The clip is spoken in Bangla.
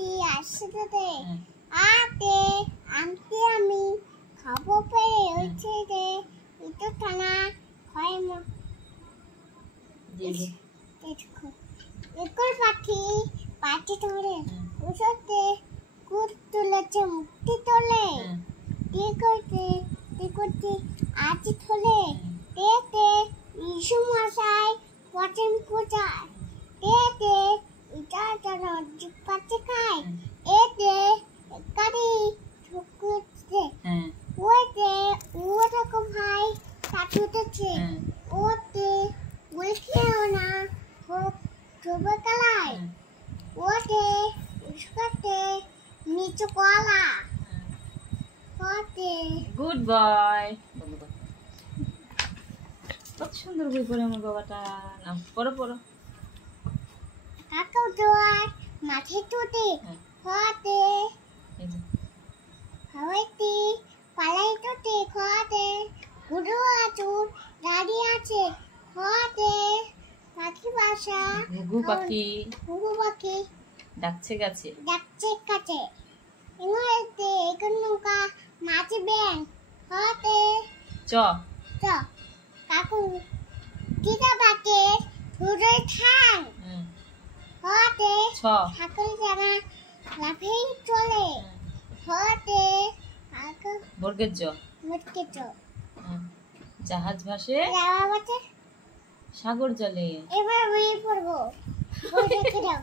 আন্টি আসছে দে আতে আন্টি আমি খাবো পেরে হচ্ছে রে এটা টানা হয় মা দেখো একর পাখি পাটি ধরে ওষুধে কুট তুলেছে মুক্তি তোলে দেখতে আজ তোলে দেখতে ইসু মশাই পচন পূজায় দেখতে এটা যেন জিপাতে খায় এতে কারি ঠুকুতে ওতে ওরকম ভাই কাটুতেছে ওতে বলছেও না হোক চোবে কালাই ওতে ইস্কাতে নিচু কলা ওতে গুড বয় কত সুন্দর বই পড়ে আমার বাবাটা নাম পড়ো পড়ো কাকাও দোয়ার মাঠে টুটে ওতে হাওয়াইতে পালাই টুটে ওতে গুরু আচুর দাঁড়িয়ে আছে ওতে পাখি বাসা ঘুঘু পাখি ডাকছে কাছে ইংরেজিতে এখন নৌকা মাছ ব্যাং ওতে চ কাকু কিটা বাকে ধরে ঠাং ওতে ঠাকুর জানা লাফেই চলে ওতে বর্গের জ মুটকে চ জাহাজ ভাসে যাওয়া বাচ্চা সাগর জলে এবার বই পড়বো বই রেখে দাও